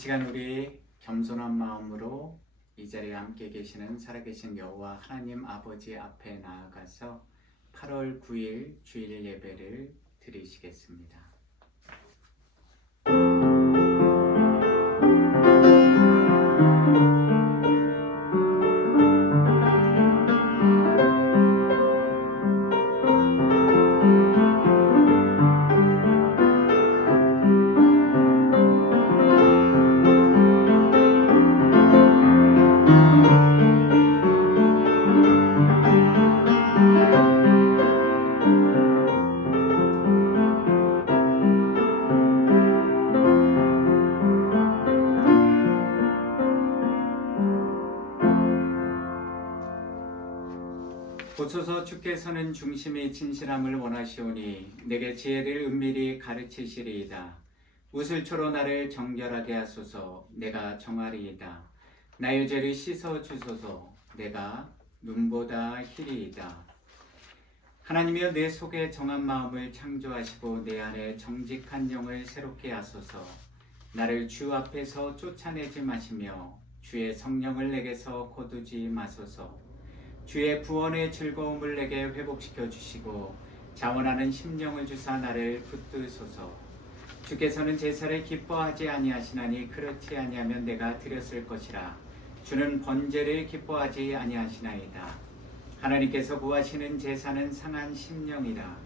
시간 우리 겸손한 마음으로 이 자리에 함께 계시는 살아계신 여호와 하나님 아버지 앞에 나아가서 8월 9일 주일 예배를 드리시겠습니다. 보소서 주께서는 중심의 진실함을 원하시오니 내게 지혜를 은밀히 가르치시리이다. 우슬초로 나를 정결하게 하소서. 내가 정하리이다. 나의 죄를 씻어 주소서. 내가 눈보다 희리이다. 하나님이여, 내 속에 정한 마음을 창조하시고 내 안에 정직한 영을 새롭게 하소서. 나를 주 앞에서 쫓아내지 마시며 주의 성령을 내게서 거두지 마소서. 주의 구원의 즐거움을 내게 회복시켜 주시고 자원하는 심령을 주사 나를 붙드소서. 주께서는 제사를 기뻐하지 아니하시나니 그렇지 아니하면 내가 드렸을 것이라. 주는 번제를 기뻐하지 아니하시나이다. 하나님께서 구하시는 제사는 상한 심령이라.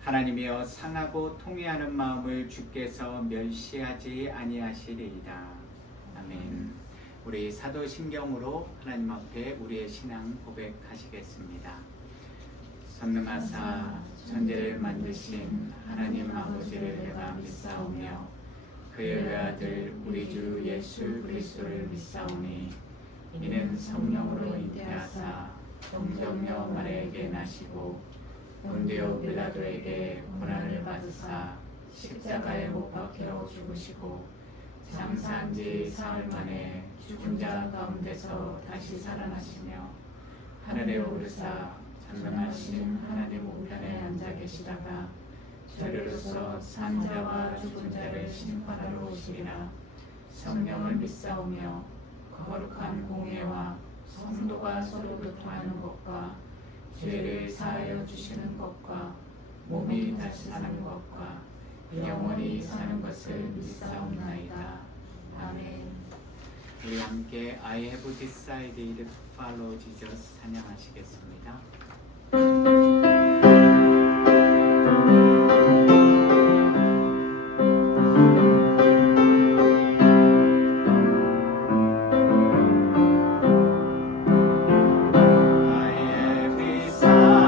하나님이여, 상하고 통회하는 마음을 주께서 멸시하지 아니하시리이다. 아멘. 우리 사도신경으로 하나님 앞에 우리의 신앙 고백하시겠습니다. 선능하사 천지를 만드신 하나님 아버지를 내가 믿사오며 그의 외아들 우리 주 예수 그리스도를 믿사오니 이는 성령으로 잉태하사 동정녀 마리아에게 나시고 본디오 빌라도에게 고난을 받으사 십자가에 못 박혀 죽으시고 장사한 지 사흘 만에 죽은 자 가운데서 다시 살아나시며 하늘에 오르사 전능하신 하나님 우편에 앉아 계시다가 저리로서 산 자와 죽은 자를 심판하러 오시리라. 성령을 믿사오며 거룩한 공예와 성도가 서로 교통하는 것과 죄를 사하여 주시는 것과 몸이 다시 사는 것과 영원히 사는 것을 믿사옵나이다. 아멘. 우리 함께 I have decided to follow Jesus 찬양하시겠습니다. I have decided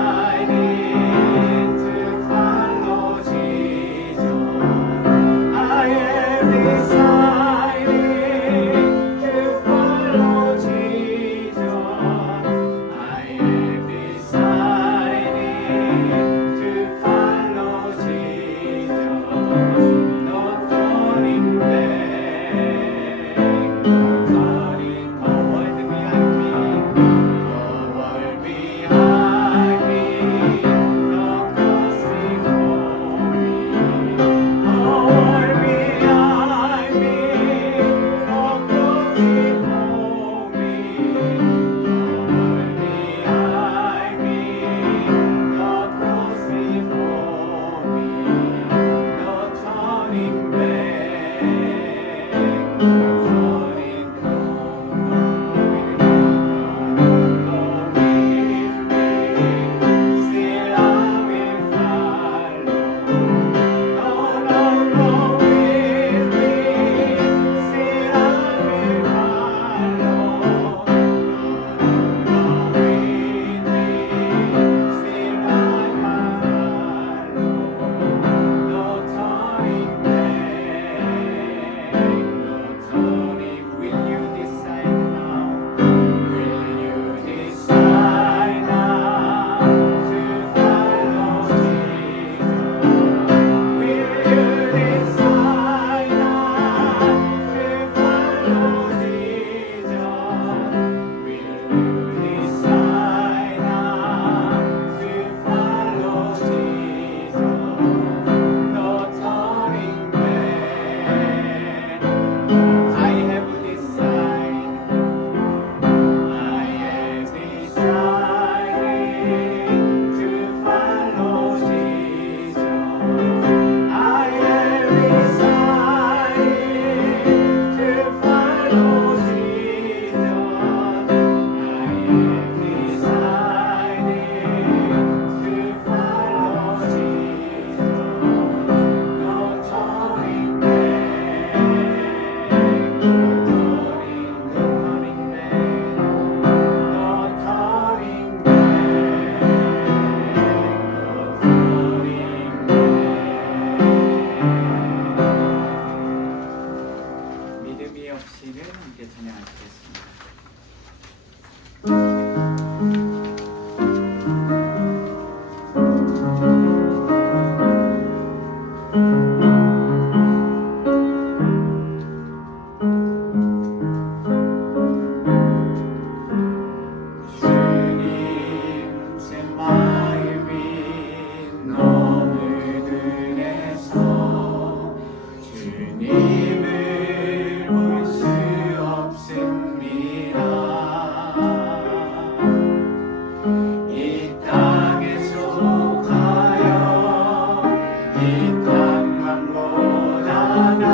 이 땅만 보다가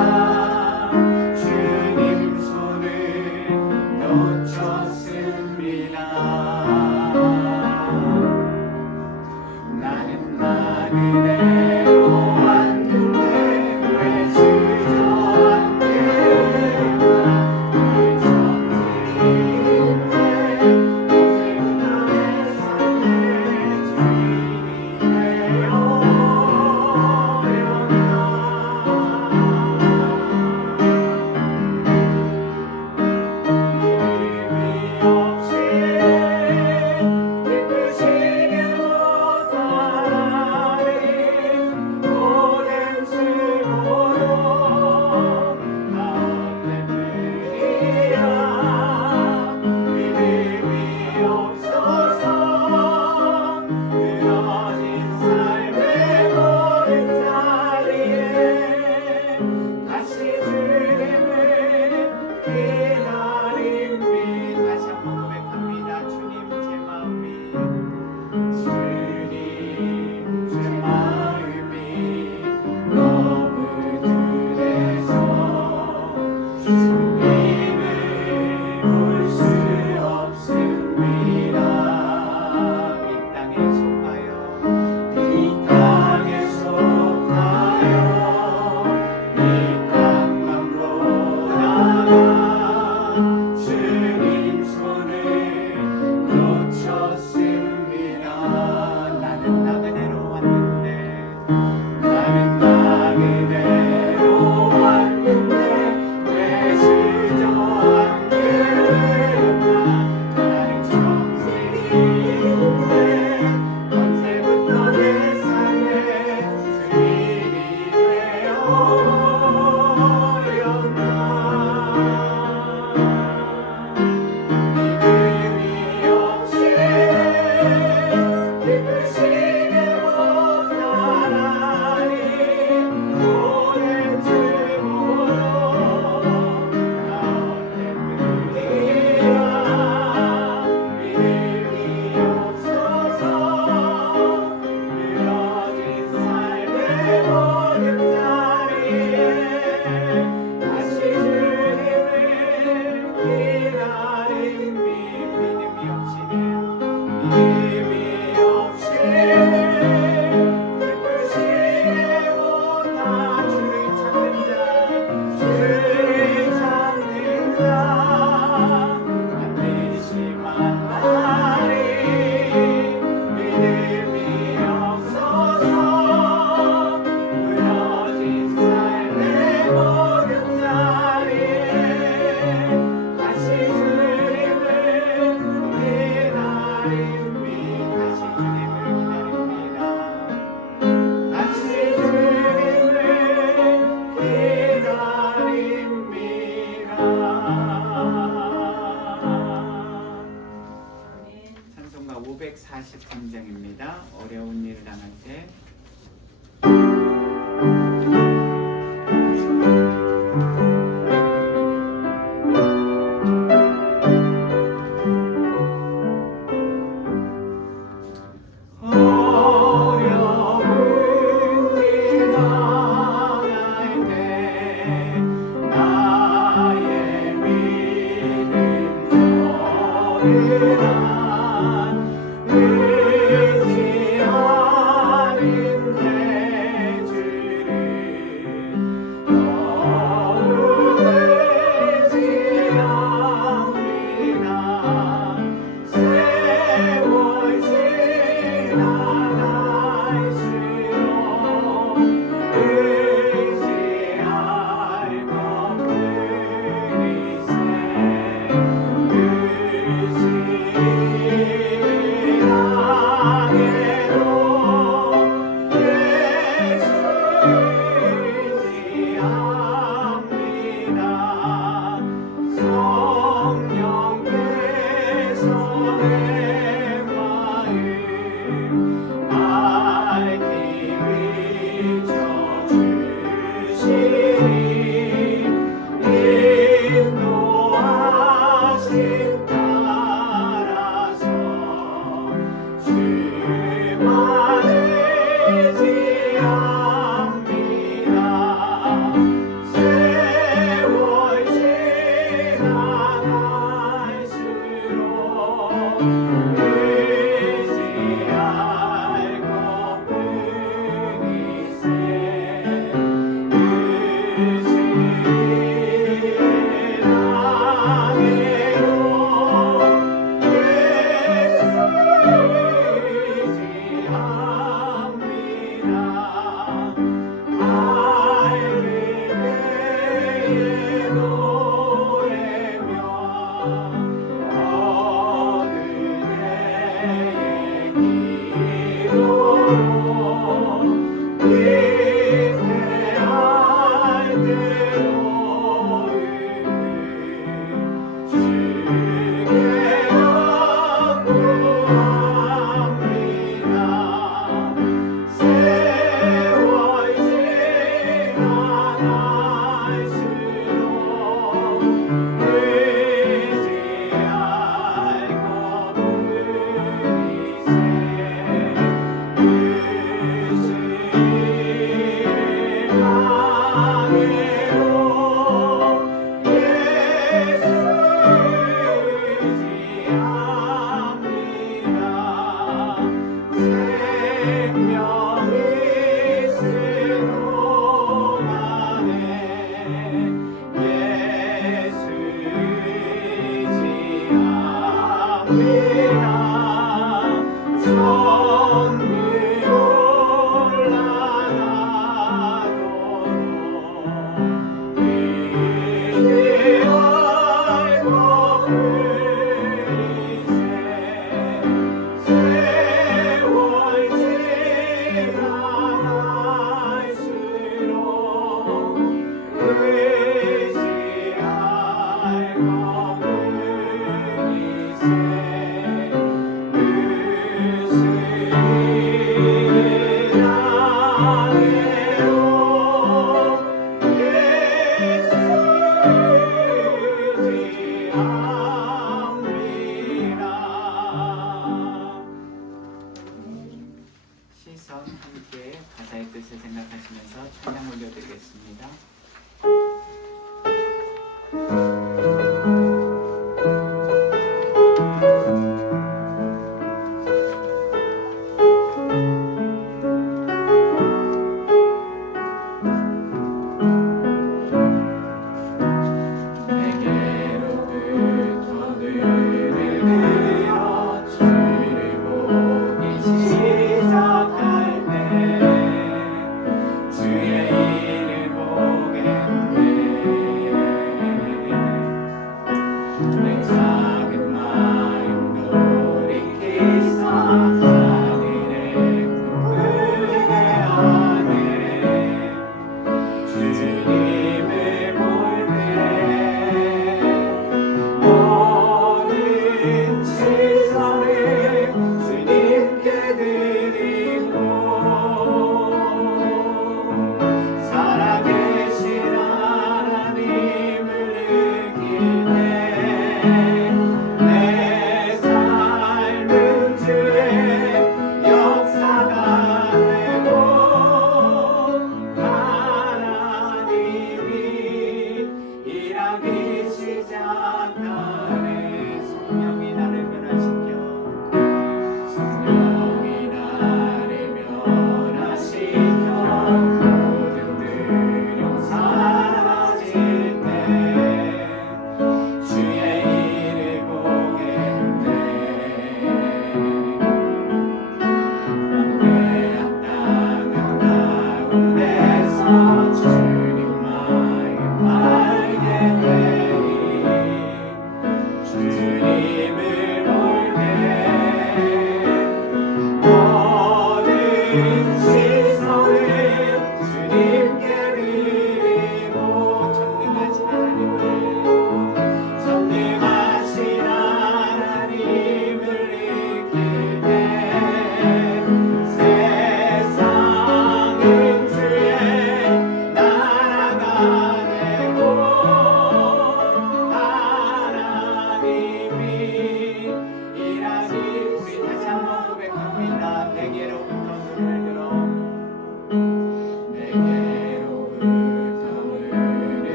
주님 손을 놓쳤습니다. 나는 나그네로 왔는데 왜 주저앉겠나. 나의 정체인데 언제부터 내 삶의 주인이 시선 함께 가사의 뜻을 생각하시면서 찬양 올려드리겠습니다.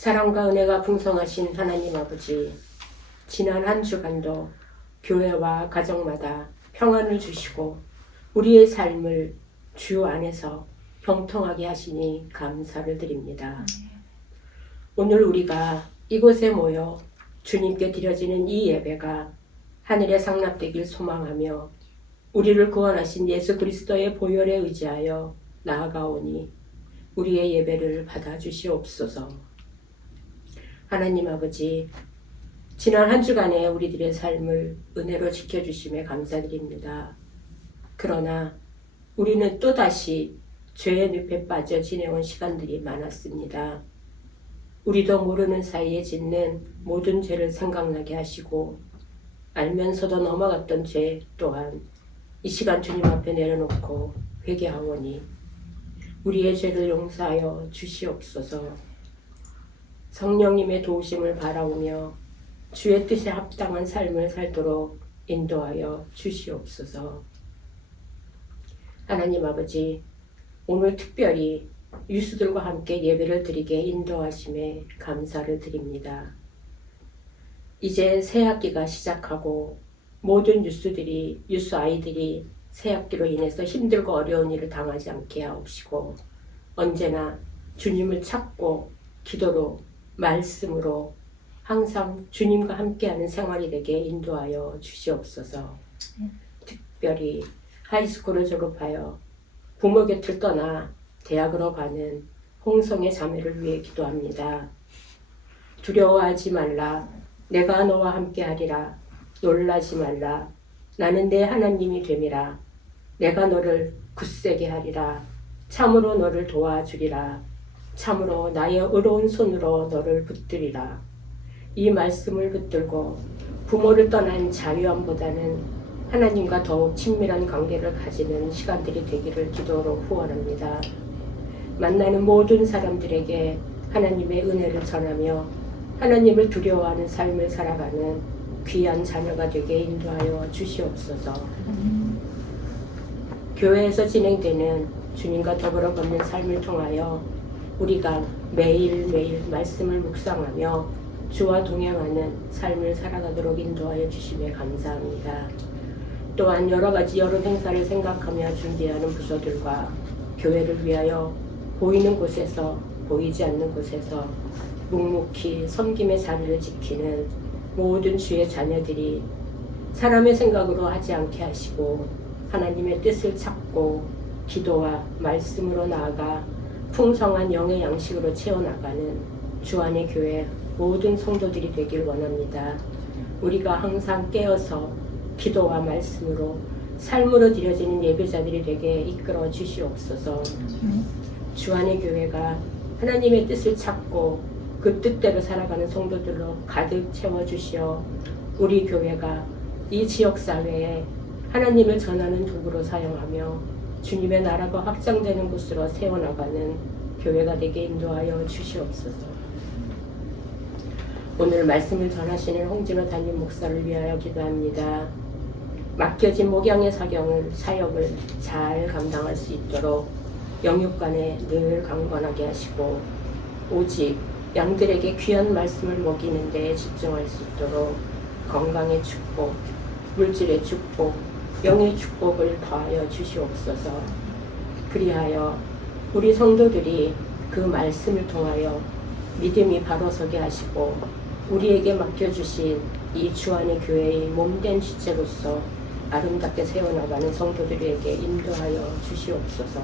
사랑과 은혜가 풍성하신 하나님 아버지, 지난 한 주간도 교회와 가정마다 평안을 주시고 우리의 삶을 주 안에서 형통하게 하시니 감사를 드립니다. 오늘 우리가 이곳에 모여 주님께 드려지는 이 예배가 하늘에 상납되길 소망하며 우리를 구원하신 예수 그리스도의 보혈에 의지하여 나아가오니 우리의 예배를 받아주시옵소서. 하나님 아버지, 지난 한 주간의 우리들의 삶을 은혜로 지켜주심에 감사드립니다. 그러나 우리는 또다시 죄의 늪에 빠져 지내온 시간들이 많았습니다. 우리도 모르는 사이에 짓는 모든 죄를 생각나게 하시고 알면서도 넘어갔던 죄 또한 이 시간 주님 앞에 내려놓고 회개하오니 우리의 죄를 용서하여 주시옵소서. 성령님의 도우심을 바라오며 주의 뜻에 합당한 삶을 살도록 인도하여 주시옵소서. 하나님 아버지, 오늘 특별히 유수들과 함께 예배를 드리게 인도하심에 감사를 드립니다. 이제 새학기가 시작하고 모든 유수 아이들이 새학기로 인해서 힘들고 어려운 일을 당하지 않게 하옵시고 언제나 주님을 찾고 기도로 말씀으로 항상 주님과 함께하는 생활이 되게 인도하여 주시옵소서. 특별히 하이스쿨을 졸업하여 부모 곁을 떠나 대학으로 가는 홍성의 자매를 위해 기도합니다. 두려워하지 말라. 내가 너와 함께하리라. 놀라지 말라. 나는 내 하나님이 됨이라. 내가 너를 굳세게 하리라. 참으로 너를 도와주리라. 참으로 나의 의로운 손으로 너를 붙들리라. 이 말씀을 붙들고 부모를 떠난 자유함보다는 하나님과 더욱 친밀한 관계를 가지는 시간들이 되기를 기도로 후원합니다. 만나는 모든 사람들에게 하나님의 은혜를 전하며 하나님을 두려워하는 삶을 살아가는 귀한 자녀가 되게 인도하여 주시옵소서. 교회에서 진행되는 주님과 더불어 걷는 삶을 통하여 우리가 매일매일 말씀을 묵상하며 주와 동행하는 삶을 살아가도록 인도하여 주심에 감사합니다. 또한 여러 가지 여름 행사를 생각하며 준비하는 부서들과 교회를 위하여 보이는 곳에서 보이지 않는 곳에서 묵묵히 섬김의 자리를 지키는 모든 주의 자녀들이 사람의 생각으로 하지 않게 하시고 하나님의 뜻을 찾고 기도와 말씀으로 나아가 풍성한 영의 양식으로 채워나가는 주 안의 교회 모든 성도들이 되길 원합니다. 우리가 항상 깨어서 기도와 말씀으로 삶으로 드려지는 예배자들이 되게 이끌어 주시옵소서. 주 안의 교회가 하나님의 뜻을 찾고 그 뜻대로 살아가는 성도들로 가득 채워주시어 우리 교회가 이 지역사회에 하나님을 전하는 도구로 사용하며 주님의 나라가 확장되는 곳으로 세워나가는 교회가 되게 인도하여 주시옵소서. 오늘 말씀을 전하시는 홍진호 담임 목사를 위하여 기도합니다. 맡겨진 목양의 사역을 잘 감당할 수 있도록 영육간에 늘 강건하게 하시고 오직 양들에게 귀한 말씀을 먹이는 데에 집중할 수 있도록 건강의 축복, 물질의 축복, 영의 축복을 더하여 주시옵소서. 그리하여 우리 성도들이 그 말씀을 통하여 믿음이 바로 서게 하시고 우리에게 맡겨주신 이 주 안의 교회의 몸된 지체로서 아름답게 세워나가는 성도들에게 인도하여 주시옵소서.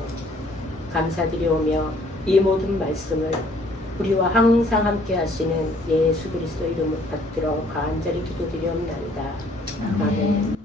감사드리오며 이 모든 말씀을 우리와 항상 함께 하시는 예수 그리스도 이름을 받들어 간절히 기도드리옵나이다. 아멘.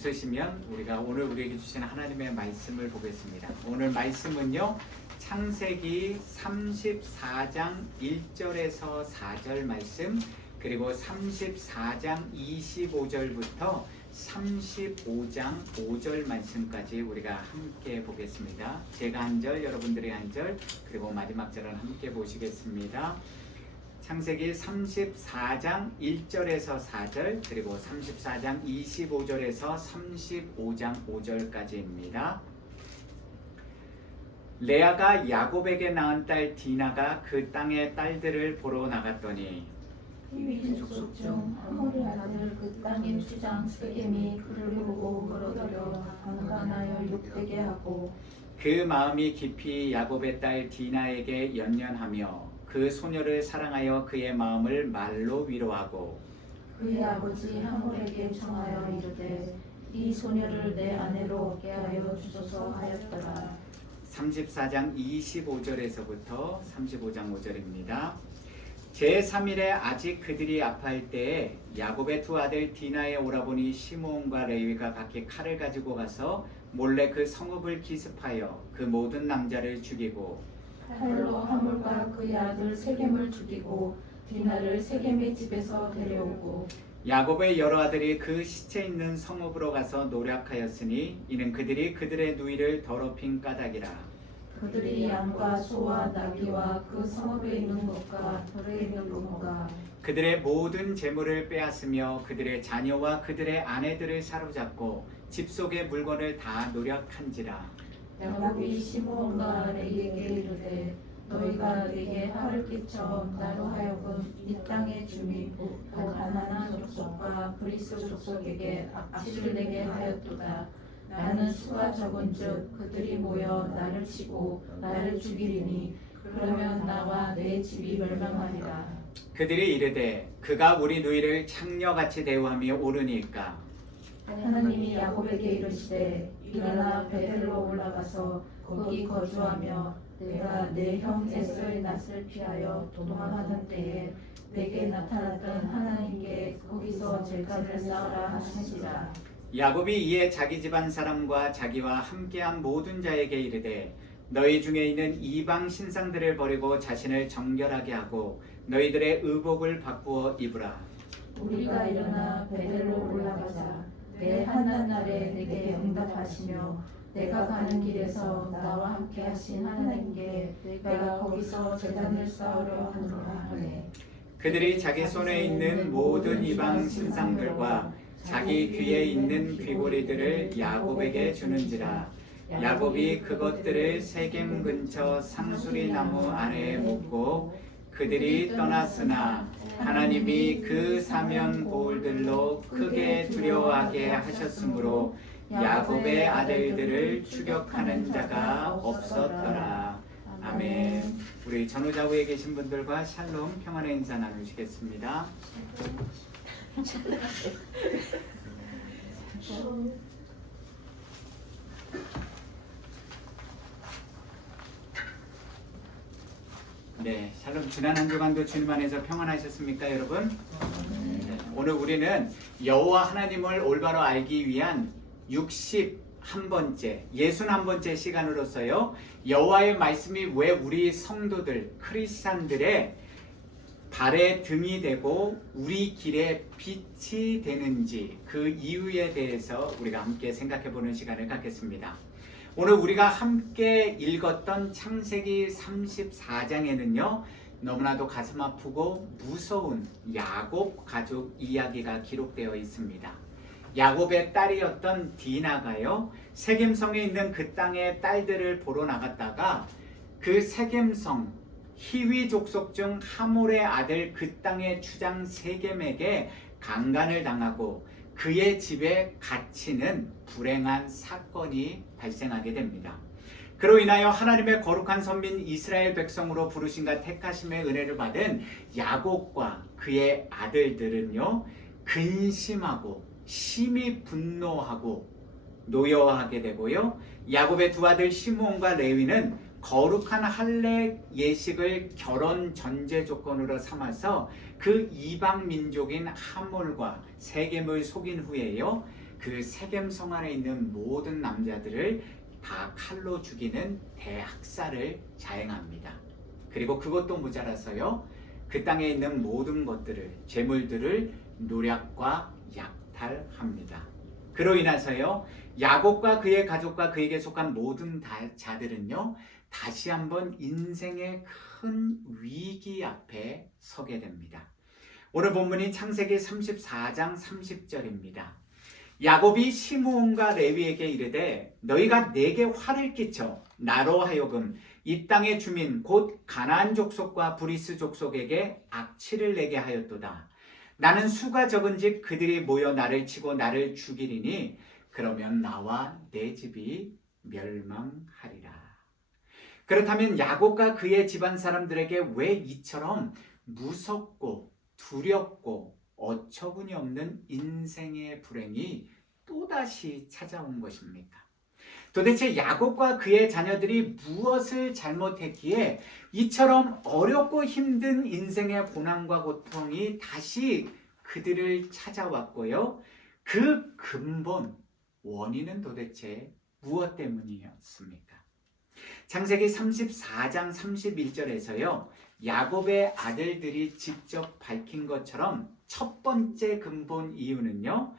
없으시면 우리가 오늘 우리에게 주신 하나님의 말씀을 보겠습니다. 오늘 말씀은요, 창세기 34장 1절에서 4절 말씀, 그리고 34장 25절부터 35장 5절 말씀까지 우리가 함께 보겠습니다. 제가 한 절, 여러분들이 한 절, 그리고 마지막 절은 함께 보시겠습니다. 창세기 34장 1절에서 4절, 그리고 34장 25절에서 35장 5절까지입니다. 레아가 야곱에게 낳은 딸 디나가 그 땅의 딸들을 보러 나갔더니 히위 족속 중 하몰의 아들 그 땅의 주장 세겜이 그를 보고 끌어들여 강간하여 욕되게 하고 그 마음이 깊이 야곱의 딸 디나에게 연연하며 그 소녀를 사랑하여 그의 마음을 말로 위로하고 그의 아버지 하몰에게 청하여 이르되 이 소녀를 내 아내로 얻게 하여 주소서 하였더라. 34장 25절에서부터 35장 5절입니다. 제3일에 아직 그들이 아파할 때에 야곱의 두 아들 디나의 오라버니 시므온과 레위가 각기 칼을 가지고 가서 몰래 그 성읍을 기습하여 그 모든 남자를 죽이고 칼로 하몰과 그의 아들 세겜을 죽이고 디나를 세겜의 집에서 데려오고 야곱의 여러 아들이 그 시체 있는 성읍으로 가서 노력하였으니 이는 그들이 그들의 누이를 더럽힌 까닭이라. 그들이 양과 소와 나귀와 그 성읍에 있는 것과 들에 있는 것과 그들의 모든 재물을 빼앗으며 그들의 자녀와 그들의 아내들을 사로잡고 집 속의 물건을 다 노력한지라. 야곱이 시므온과 레위에게 이르되 너희가 내게 화를 끼쳐 나로 하여금 이 땅의 주민 곧 가나안 족속과 그리스 족속에게 악취를 내게 하였도다. 나는 수가 적은즉 그들이 모여 나를 치고 나를 죽이리니 그러면 나와 내 집이 멸망하리라. 그들이 이르되 그가 우리 누이를 창녀같이 대우함이 옳으니까. 하나님이 야곱에게 이르시되 일어나 베델로 올라가서 거기 거주하며 내가 내 형 에서의 낯을 피하여 도망하던 때에 내게 나타났던 하나님께 거기서 제단을 쌓으라 하시니라. 야곱이 이에 자기 집안 사람과 자기와 함께한 모든 자에게 이르되 너희 중에 있는 이방 신상들을 버리고 자신을 정결하게 하고 너희들의 의복을 바꾸어 입으라. 우리가 일어나 베델로 올라가자. 내 한낱날에 내게 응답하시며 내가 가는 길에서 나와 함께 하신 하나님께 내가 거기서 제단을 쌓으려 하노라 하네. 그들이 자기 손에 있는 모든 이방 신상들과 자기 귀에 있는 귀고리들을 야곱에게 주는지라. 야곱이 그것들을 세겜 근처 상수리 나무 아래에 묻고 그들이 떠났으나 하나님이 그 사면 고울들로 크게 두려워하게 하셨으므로 야곱의 아들들을 추격하는 자가 없었더라. 아멘. 우리 전후좌우에 계신 분들과 샬롬 평안의 인사 나누시겠습니다. 네, 샬롬. 지난 한 주간도 주님 안에서 평안하셨습니까, 여러분? 네, 오늘 우리는 여호와 하나님을 올바로 알기 위한 61번째, 61번째 시간으로서요, 여호와의 말씀이 왜 우리 성도들, 크리스찬들의 발의 등이 되고 우리 길의 빛이 되는지 그 이유에 대해서 우리가 함께 생각해 보는 시간을 갖겠습니다. 오늘 우리가 함께 읽었던 창세기 34장에는요, 너무나도 가슴 아프고 무서운 야곱 가족 이야기가 기록되어 있습니다. 야곱의 딸이었던 디나가요, 세겜성에 있는 그 땅의 딸들을 보러 나갔다가 그 세겜성 히위 족속 중 하몰의 아들 그 땅의 주장 세겜에게 강간을 당하고 그의 집에 갇히는 불행한 사건이 발생하게 됩니다. 그로 인하여 하나님의 거룩한 선민 이스라엘 백성으로 부르심과 택하심의 은혜를 받은 야곱과 그의 아들들은요, 근심하고 심히 분노하고 노여워하게 되고요, 야곱의 두 아들 시므온과 레위는 거룩한 할례 예식을 결혼 전제 조건으로 삼아서 그 이방 민족인 하몰과 세겜을 속인 후에요, 그 세겜 성 안에 있는 모든 남자들을 다 칼로 죽이는 대학살을 자행합니다. 그리고 그것도 모자라서요, 그 땅에 있는 모든 것들을, 재물들을 노략과 약탈합니다. 그로 인해서요, 야곱과 그의 가족과 그에게 속한 모든 자들은요, 다시 한번 인생의 큰 위기 앞에 서게 됩니다. 오늘 본문이 창세기 34장 30절입니다. 야곱이 시므온과 레위에게 이르되 너희가 내게 화를 끼쳐 나로 하여금 이 땅의 주민 곧 가나안 족속과 브리스 족속에게 악취를 내게 하였도다. 나는 수가 적은즉 그들이 모여 나를 치고 나를 죽이리니 그러면 나와 내 집이 멸망하리라. 그렇다면 야곱과 그의 집안 사람들에게 왜 이처럼 무섭고 두렵고 어처구니 없는 인생의 불행이 또다시 찾아온 것입니까? 도대체 야곱과 그의 자녀들이 무엇을 잘못했기에 이처럼 어렵고 힘든 인생의 고난과 고통이 다시 그들을 찾아왔고요, 그 근본 원인은 도대체 무엇 때문이었습니까? 창세기 34장 31절에서요, 야곱의 아들들이 직접 밝힌 것처럼 첫 번째 근본 이유는요,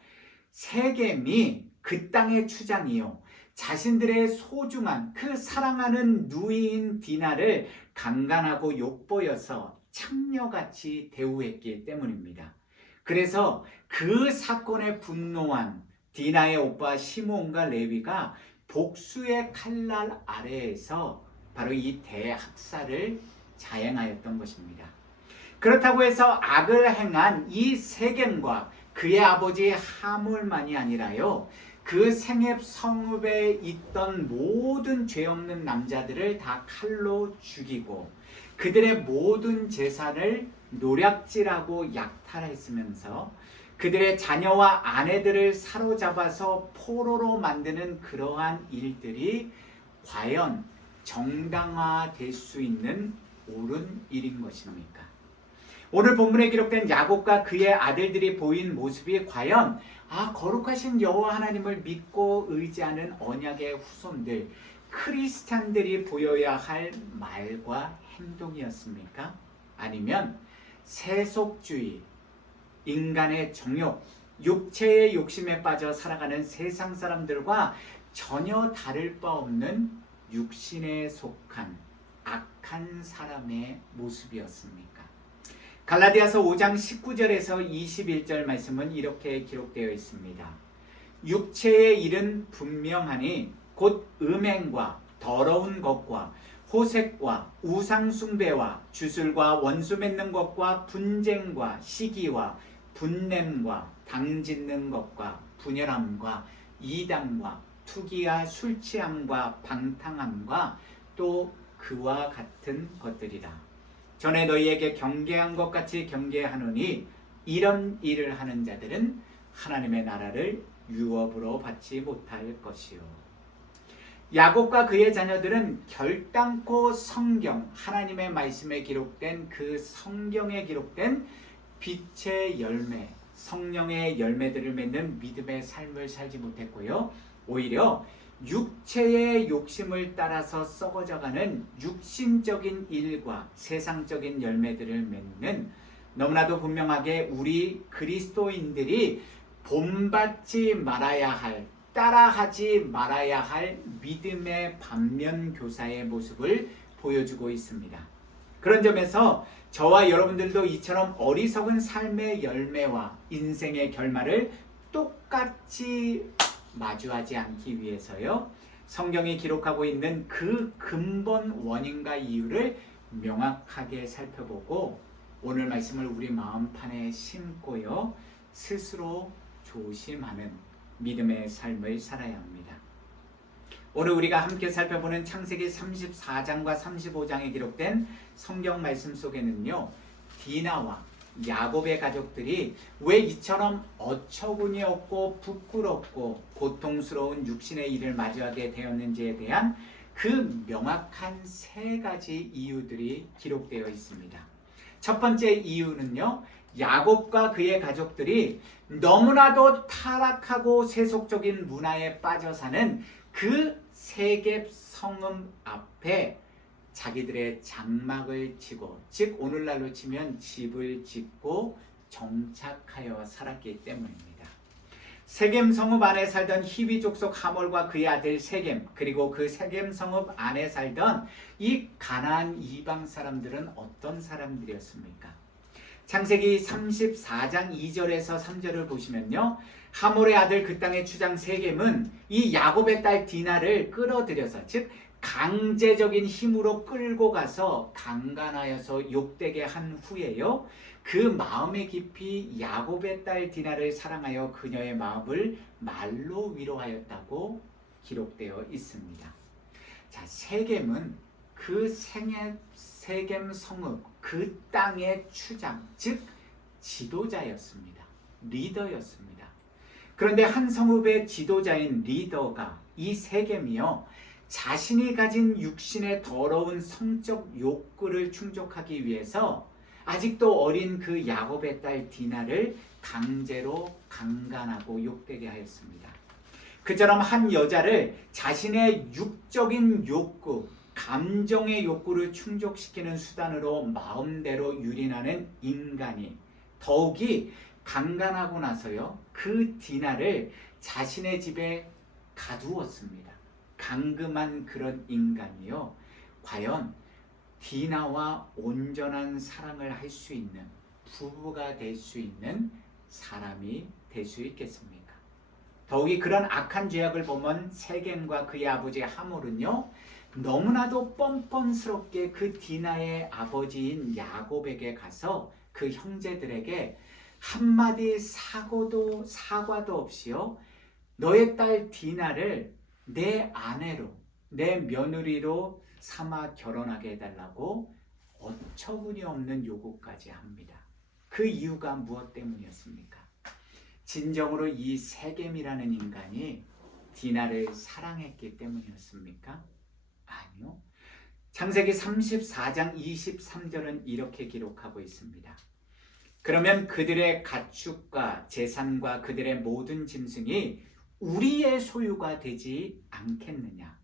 세겜이 그 땅의 추장이요, 자신들의 소중한 그 사랑하는 누이인 디나를 강간하고 욕보여서 창녀같이 대우했기 때문입니다. 그래서 그 사건에 분노한 디나의 오빠 시므온과 레위가 복수의 칼날 아래에서 바로 이 대학살을 자행하였던 것입니다. 그렇다고 해서 악을 행한 이 세겜과 그의 아버지 하몰만이 아니라요, 그 생앱 성읍에 있던 모든 죄 없는 남자들을 다 칼로 죽이고 그들의 모든 재산을 노략질하고 약탈했으면서 그들의 자녀와 아내들을 사로잡아서 포로로 만드는 그러한 일들이 과연 정당화될 수 있는 옳은 일인 것입니까? 오늘 본문에 기록된 야곱과 그의 아들들이 보인 모습이 과연 거룩하신 여호와 하나님을 믿고 의지하는 언약의 후손들, 크리스찬들이 보여야 할 말과 행동이었습니까? 아니면 세속주의, 인간의 정욕, 육체의 욕심에 빠져 살아가는 세상 사람들과 전혀 다를 바 없는 육신에 속한 악한 사람의 모습이었습니까? 갈라디아서 5장 19절에서 21절 말씀은 이렇게 기록되어 있습니다. 육체의 일은 분명하니 곧 음행과 더러운 것과 호색과 우상숭배와 주술과 원수 맺는 것과 분쟁과 시기와 분냄과 당짓는 것과 분열함과 이단과 투기와 술취함과 방탕함과 또 그와 같은 것들이라. 전에 너희에게 경계한 것 같이 경계하노니 이런 일을 하는 자들은 하나님의 나라를 유업으로 받지 못할 것이요. 야곱과 그의 자녀들은 결단코 성경, 하나님의 말씀에 기록된 그 성경에 기록된 빛의 열매, 성령의 열매들을 맺는 믿음의 삶을 살지 못했고요, 오히려 육체의 욕심을 따라서 썩어져가는 육신적인 일과 세상적인 열매들을 맺는, 너무나도 분명하게 우리 그리스도인들이 본받지 말아야 할, 따라하지 말아야 할 믿음의 반면 교사의 모습을 보여주고 있습니다. 그런 점에서 저와 여러분들도 이처럼 어리석은 삶의 열매와 인생의 결말을 똑같이 마주하지 않기 위해서요, 성경이 기록하고 있는 그 근본 원인과 이유를 명확하게 살펴보고 오늘 말씀을 우리 마음판에 심고요, 스스로 조심하는 믿음의 삶을 살아야 합니다. 오늘 우리가 함께 살펴보는 창세기 34장과 35장에 기록된 성경 말씀 속에는요, 디나와 야곱의 가족들이 왜 이처럼 어처구니 없고 부끄럽고 고통스러운 육신의 일을 마주하게 되었는지에 대한 그 명확한 세 가지 이유들이 기록되어 있습니다. 첫 번째 이유는요, 야곱과 그의 가족들이 너무나도 타락하고 세속적인 문화에 빠져 사는 그 세겜 성읍 앞에 자기들의 장막을 치고, 즉 오늘날로 치면 집을 짓고 정착하여 살았기 때문입니다. 세겜 성읍 안에 살던 히위 족속 하몰과 그의 아들 세겜, 그리고 그 세겜 성읍 안에 살던 이 가나안 이방 사람들은 어떤 사람들이었습니까? 창세기 34장 2절에서 3절을 보시면요, 하몰의 아들 그 땅의 주장 세겜은 이 야곱의 딸 디나를 끌어들여서, 즉 강제적인 힘으로 끌고 가서 강간하여서 욕되게 한 후에요, 그 마음에 깊이 야곱의 딸 디나를 사랑하여 그녀의 마음을 말로 위로하였다고 기록되어 있습니다. 자, 세겜은 그 세겜 성읍 그 땅의 추장, 즉 지도자였습니다. 리더였습니다. 그런데 한 성읍의 지도자인 리더가, 이 세겜이요, 자신이 가진 육신의 더러운 성적 욕구를 충족하기 위해서 아직도 어린 그 야곱의 딸 디나를 강제로 강간하고 욕되게 하였습니다. 그처럼 한 여자를 자신의 육적인 욕구, 감정의 욕구를 충족시키는 수단으로 마음대로 유린하는 인간이 더욱이 강간하고 나서요, 그 디나를 자신의 집에 가두었습니다. 감금한 그런 인간이요, 과연 디나와 온전한 사랑을 할 수 있는, 부부가 될 수 있는 사람이 될 수 있겠습니까? 더욱이 그런 악한 죄악을 범한 세겜과 그의 아버지 하몰은요, 너무나도 뻔뻔스럽게 그 디나의 아버지인 야곱에게 가서 그 형제들에게 한마디 사과도 없이요, 너의 딸 디나를 내 아내로, 내 며느리로 삼아 결혼하게 해달라고 어처구니 없는 요구까지 합니다. 그 이유가 무엇 때문이었습니까? 진정으로 이 세겜이라는 인간이 디나를 사랑했기 때문이었습니까? 아니요. 창세기 34장 23절은 이렇게 기록하고 있습니다. 그러면 그들의 가축과 재산과 그들의 모든 짐승이 우리의 소유가 되지 않겠느냐?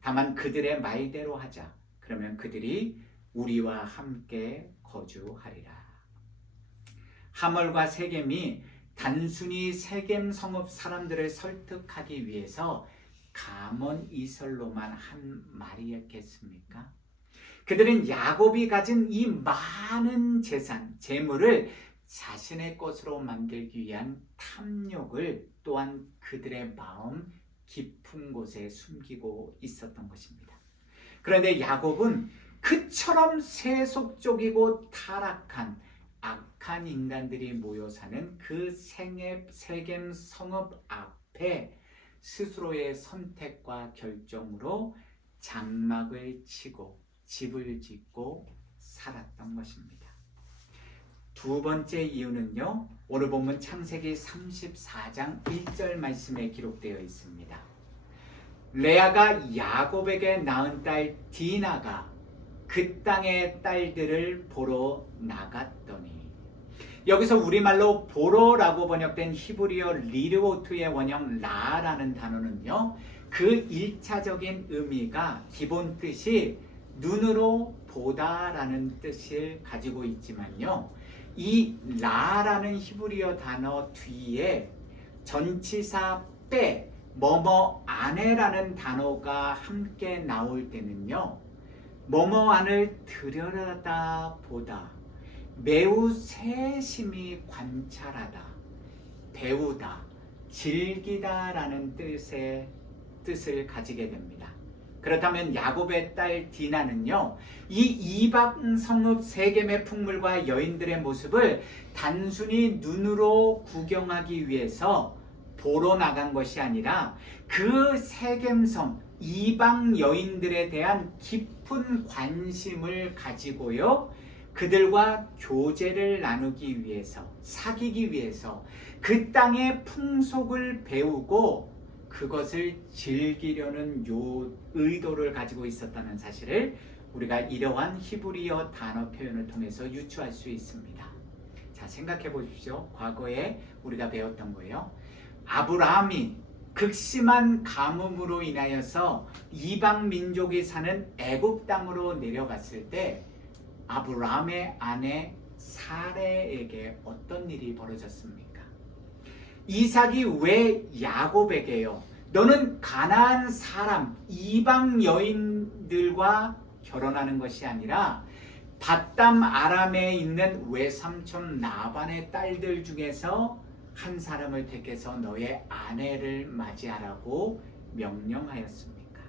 다만 그들의 말대로 하자. 그러면 그들이 우리와 함께 거주하리라. 하몰과 세겜이 단순히 세겜 성읍 사람들을 설득하기 위해서 감언 이설로만 한 말이었겠습니까? 그들은 야곱이 가진 이 많은 재산, 재물을 자신의 것으로 만들기 위한 탐욕을 또한 그들의 마음 깊은 곳에 숨기고 있었던 것입니다. 그런데 야곱은 그처럼 세속적이고 타락한 악한 인간들이 모여 사는 그 세겜 성읍 앞에 스스로의 선택과 결정으로 장막을 치고 집을 짓고 살았던 것입니다. 두 번째 이유는요, 오늘 본문 창세기 34장 1절 말씀에 기록되어 있습니다. 레아가 야곱에게 낳은 딸 디나가 그 땅의 딸들을 보러 나갔더니, 여기서 우리말로 보러라고 번역된 히브리어 리르오트의 원형 라라는 단어는요, 그 1차적인 의미가 기본 뜻이 눈으로 보다라는 뜻을 가지고 있지만요, 이 라라는 히브리어 단어 뒤에 전치사 빼 뭐뭐 안에라는 단어가 함께 나올 때는요, 뭐뭐 안을 들여다보다 보다, 매우 세심히 관찰하다, 배우다, 즐기다라는 뜻을 가지게 됩니다. 그렇다면 야곱의 딸 디나는요, 이 이방 성읍 세겜의 풍물과 여인들의 모습을 단순히 눈으로 구경하기 위해서 보러 나간 것이 아니라 그 세겜성 이방 여인들에 대한 깊은 관심을 가지고요, 그들과 교제를 나누기 위해서, 사귀기 위해서 그 땅의 풍속을 배우고 그것을 즐기려는 의도를 가지고 있었다는 사실을 우리가 이러한 히브리어 단어 표현을 통해서 유추할 수 있습니다. 자, 생각해 보십시오. 과거에 우리가 배웠던 거예요. 아브라함이 극심한 가뭄으로 인하여서 이방 민족이 사는 애굽 땅으로 내려갔을 때 아브라함의 아내 사레에게 어떤 일이 벌어졌습니까? 이삭이 왜 야곱에게요? 너는 가나안 사람 이방 여인들과 결혼하는 것이 아니라 밧담 아람에 있는 외삼촌 라반의 딸들 중에서 한 사람을 택해서 너의 아내를 맞이하라고 명령하였습니까?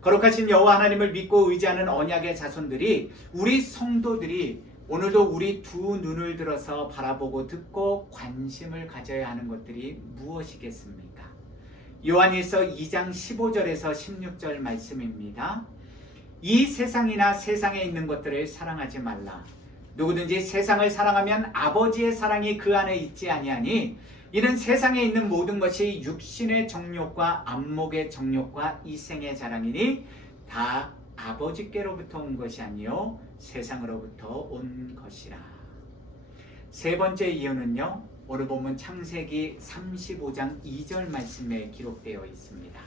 거룩하신 여호와 하나님을 믿고 의지하는 언약의 자손들이, 우리 성도들이 오늘도 우리 두 눈을 들어서 바라보고 듣고 관심을 가져야 하는 것들이 무엇이겠습니까? 요한일서 2장 15절에서 16절 말씀입니다. 이 세상이나 세상에 있는 것들을 사랑하지 말라. 누구든지 세상을 사랑하면 아버지의 사랑이 그 안에 있지 아니하니 이는 세상에 있는 모든 것이 육신의 정욕과 안목의 정욕과 이생의 자랑이니 다 아버지께로부터 온 것이 아니요 세상으로부터 온 것이라. 세 번째 이유는요, 오늘 본문 창세기 35장 2절 말씀에 기록되어 있습니다.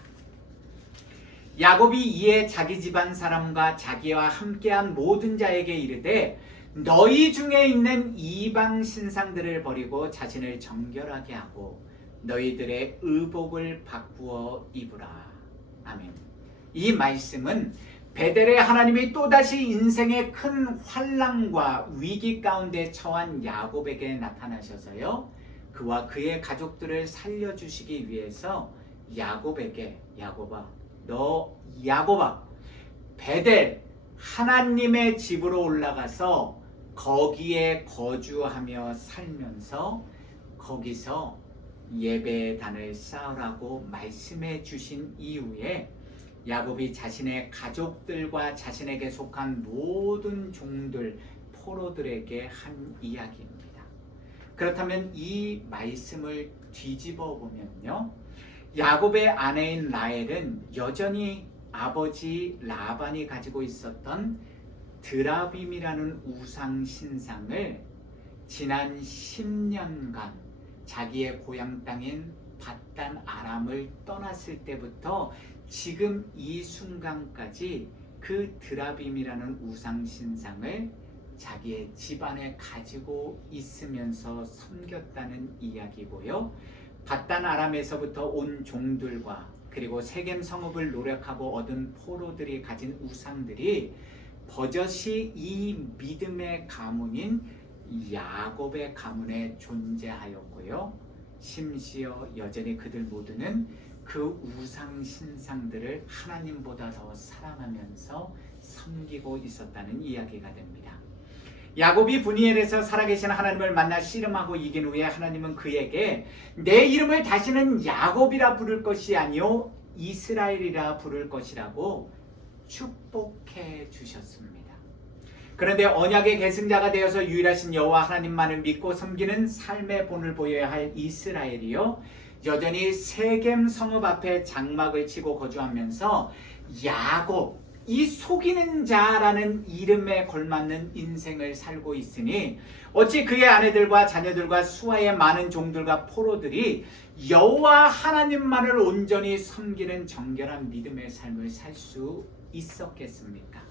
야곱이 이에 자기 집안 사람과 자기와 함께한 모든 자에게 이르되 너희 중에 있는 이방 신상들을 버리고 자신을 정결하게 하고 너희들의 의복을 바꾸어 입으라. 아멘. 이 말씀은 베델에 하나님이 또다시 인생의 큰 환난과 위기 가운데 처한 야곱에게 나타나셔서요, 그와 그의 가족들을 살려주시기 위해서 야곱에게, 야곱아, 베델 하나님의 집으로 올라가서 거기에 거주하며 살면서 거기서 예배의 단을 쌓으라고 말씀해 주신 이후에 야곱이 자신의 가족들과 자신에게 속한 모든 종들, 포로들에게 한 이야기입니다. 그렇다면 이 말씀을 뒤집어 보면요, 야곱의 아내인 라헬은 여전히 아버지 라반이 가지고 있었던 드라빔이라는 우상 신상을 지난 10년간 자기의 고향 땅인 밧단 아람을 떠났을 때부터 지금 이 순간까지 그 드라빔이라는 우상 신상을 자기의 집안에 가지고 있으면서 섬겼다는 이야기고요. 밧단 아람에서부터 온 종들과 그리고 세겜 성읍을 노력하고 얻은 포로들이 가진 우상들이 버젓이 이 믿음의 가문인 야곱의 가문에 존재하였고요. 심지어 여전히 그들 모두는 그 우상 신상들을 하나님보다 더 사랑하면서 섬기고 있었다는 이야기가 됩니다. 야곱이 브니엘에서 살아계신 하나님을 만나 씨름하고 이긴 후에 하나님은 그에게 내 이름을 다시는 야곱이라 부를 것이 아니요 이스라엘이라 부를 것이라고 축복해 주셨습니다. 그런데 언약의 계승자가 되어서 유일하신 여호와 하나님만을 믿고 섬기는 삶의 본을 보여야 할 이스라엘이요, 여전히 세겜 성읍 앞에 장막을 치고 거주하면서 야곱, 이 속이는 자라는 이름에 걸맞는 인생을 살고 있으니 어찌 그의 아내들과 자녀들과 수하의 많은 종들과 포로들이 여호와 하나님만을 온전히 섬기는 정결한 믿음의 삶을 살 수 있었겠습니까?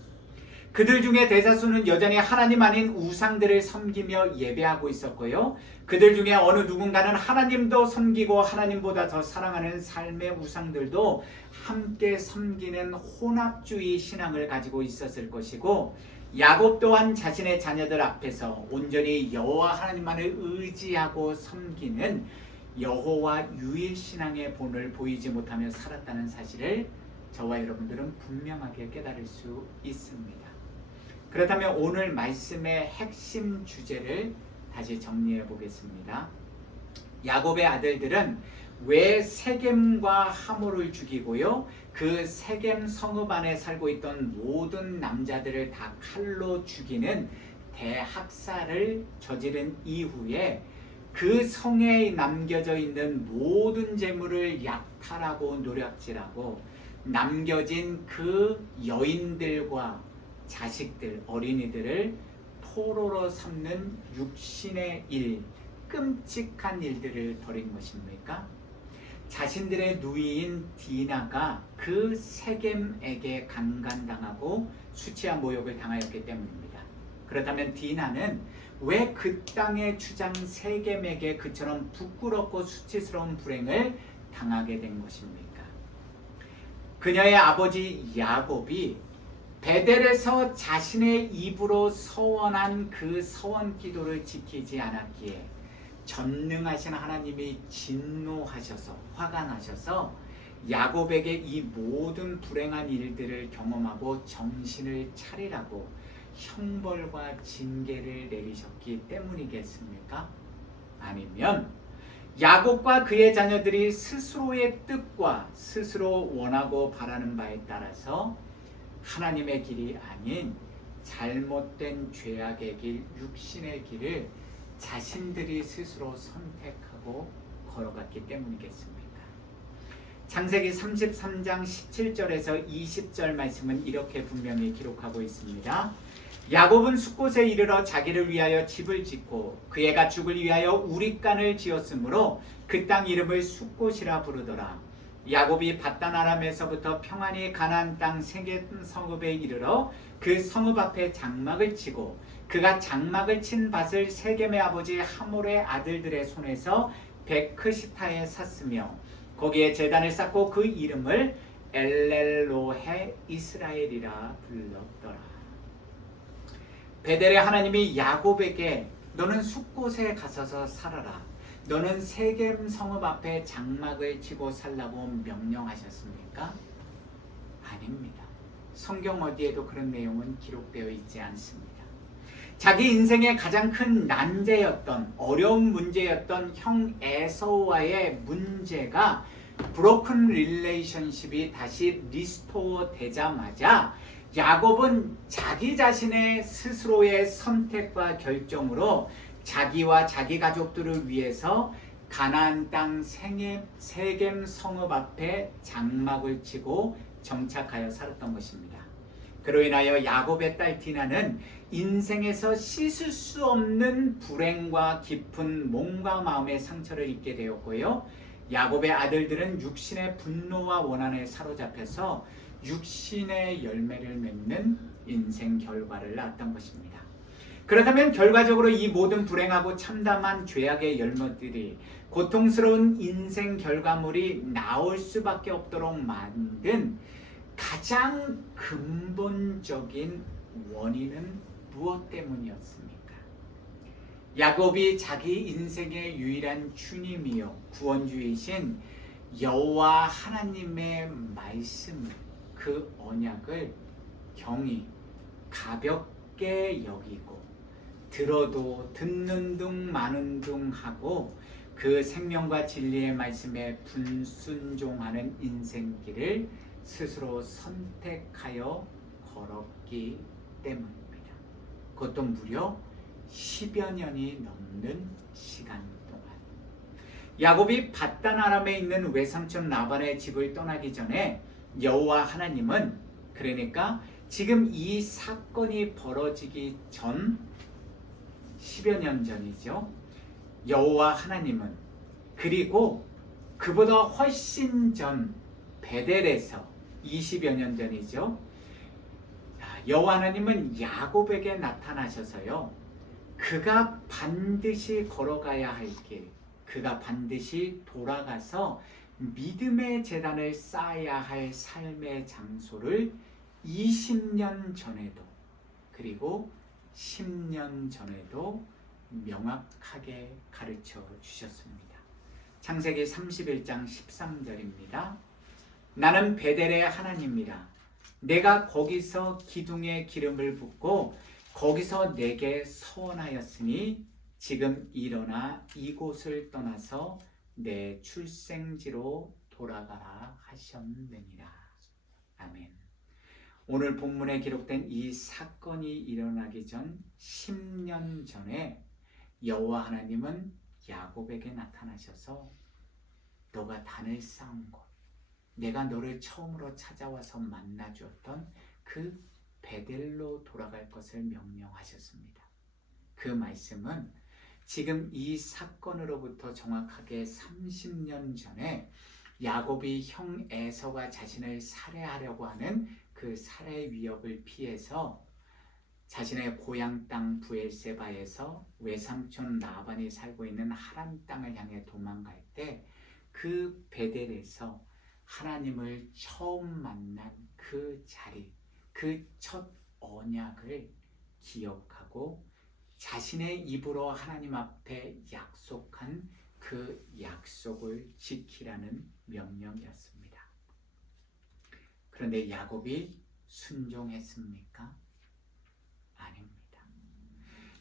그들 중에 대다수는 여전히 하나님 아닌 우상들을 섬기며 예배하고 있었고요. 그들 중에 어느 누군가는 하나님도 섬기고 하나님보다 더 사랑하는 삶의 우상들도 함께 섬기는 혼합주의 신앙을 가지고 있었을 것이고, 야곱 또한 자신의 자녀들 앞에서 온전히 여호와 하나님만을 의지하고 섬기는 여호와 유일신앙의 본을 보이지 못하며 살았다는 사실을 저와 여러분들은 분명하게 깨달을 수 있습니다. 그렇다면 오늘 말씀의 핵심 주제를 다시 정리해 보겠습니다. 야곱의 아들들은 왜 세겜과 하모를 죽이고요, 그 세겜 성읍 안에 살고 있던 모든 남자들을 다 칼로 죽이는 대학살을 저지른 이후에 그 성에 남겨져 있는 모든 재물을 약탈하고 노략질하고 남겨진 그 여인들과 자식들, 어린이들을 포로로 삼는 육신의 일, 끔찍한 일들을 벌인 것입니까? 자신들의 누이인 디나가 그 세겜에게 강간당하고 수치와 모욕을 당하였기 때문입니다. 그렇다면 디나는 왜 그 땅의 주장 세겜에게 그처럼 부끄럽고 수치스러운 불행을 당하게 된 것입니까? 그녀의 아버지 야곱이 베델에서 자신의 입으로 서원한 그 서원 기도를 지키지 않았기에 전능하신 하나님이 진노하셔서 화가 나셔서 야곱에게 이 모든 불행한 일들을 경험하고 정신을 차리라고 형벌과 징계를 내리셨기 때문이겠습니까? 아니면 야곱과 그의 자녀들이 스스로의 뜻과 스스로 원하고 바라는 바에 따라서 하나님의 길이 아닌 잘못된 죄악의 길, 육신의 길을 자신들이 스스로 선택하고 걸어갔기 때문이겠습니까? 창세기 33장 17절에서 20절 말씀은 이렇게 분명히 기록하고 있습니다. 야곱은 숫곳에 이르러 자기를 위하여 집을 짓고 그의 가축을 위하여 우릿간을 지었으므로 그 땅 이름을 숫곳이라 부르더라. 야곱이 밧단 아람에서부터 평안히 가나안 땅 세겜 성읍에 이르러 그 성읍 앞에 장막을 치고 그가 장막을 친 밭을 세겜의 아버지 하몰의 아들들의 손에서 베크시타에 샀으며 거기에 제단을 쌓고 그 이름을 엘렐로헤 이스라엘이라 불렀더라. 베델의 하나님이 야곱에게 너는 숫곳에 가서서 살아라. 너는 세겜 성읍 앞에 장막을 치고 살라고 명령하셨습니까? 아닙니다. 성경 어디에도 그런 내용은 기록되어 있지 않습니다. 자기 인생의 가장 큰 난제였던 어려운 문제였던 형 에서와의 문제가 브로큰 릴레이션십이 다시 리스토어 되자마자 야곱은 자기 자신의 스스로의 선택과 결정으로 자기와 자기 가족들을 위해서 가나안 땅 세겜 성읍 앞에 장막을 치고 정착하여 살았던 것입니다. 그로 인하여 야곱의 딸 디나는 인생에서 씻을 수 없는 불행과 깊은 몸과 마음의 상처를 입게 되었고요. 야곱의 아들들은 육신의 분노와 원한에 사로잡혀서 육신의 열매를 맺는 인생 결과를 낳았던 것입니다. 그렇다면 결과적으로 이 모든 불행하고 참담한 죄악의 열매들이 고통스러운 인생 결과물이 나올 수밖에 없도록 만든 가장 근본적인 원인은 무엇 때문이었습니까? 야곱이 자기 인생의 유일한 주님이요 구원주이신 여호와 하나님의 말씀을 그 언약을 경히 가볍게 여기고 들어도 듣는 둥 마는 둥 하고 그 생명과 진리의 말씀에 불순종하는 인생길을 스스로 선택하여 걸었기 때문입니다. 그것도 무려 10여 년이 넘는 시간 동안. 야곱이 밧단 아람에 있는 외삼촌 라반의 집을 떠나기 전에 여호와 하나님은, 그러니까 지금 이 사건이 벌어지기 전 10여 년 전이죠. 여호와 하나님은, 그리고 그보다 훨씬 전 베델에서 20여 년 전이죠. 여호와 하나님은 야곱에게 나타나셔서요, 그가 반드시 걸어가야 할 길, 그가 반드시 돌아가서 믿음의 제단을 쌓아야 할 삶의 장소를 20년 전에도 그리고 10년 전에도 명확하게 가르쳐 주셨습니다. 창세기 31장 13절입니다. 나는 베델의 하나님이라. 내가 거기서 기둥에 기름을 붓고 거기서 내게 서원하였으니 지금 일어나 이곳을 떠나서 내 출생지로 돌아가라 하셨느니라. 아멘. 오늘 본문에 기록된 이 사건이 일어나기 전 10년 전에 여호와 하나님은 야곱에게 나타나셔서 너가 단을 쌓은 곳, 내가 너를 처음으로 찾아와서 만나주었던 그 베델로 돌아갈 것을 명령하셨습니다. 그 말씀은 지금 이 사건으로부터 정확하게 30년 전에 야곱이 형 에서가 자신을 살해하려고 하는 그 살해 위협을 피해서 자신의 고향 땅 브엘세바에서 외삼촌 라반이 살고 있는 하란 땅을 향해 도망갈 때 그 베델에서 하나님을 처음 만난 그 자리, 그 첫 언약을 기억하고 자신의 입으로 하나님 앞에 약속한 그 약속을 지키라는 명령이었습니다. 그런데 야곱이 순종했습니까? 아닙니다.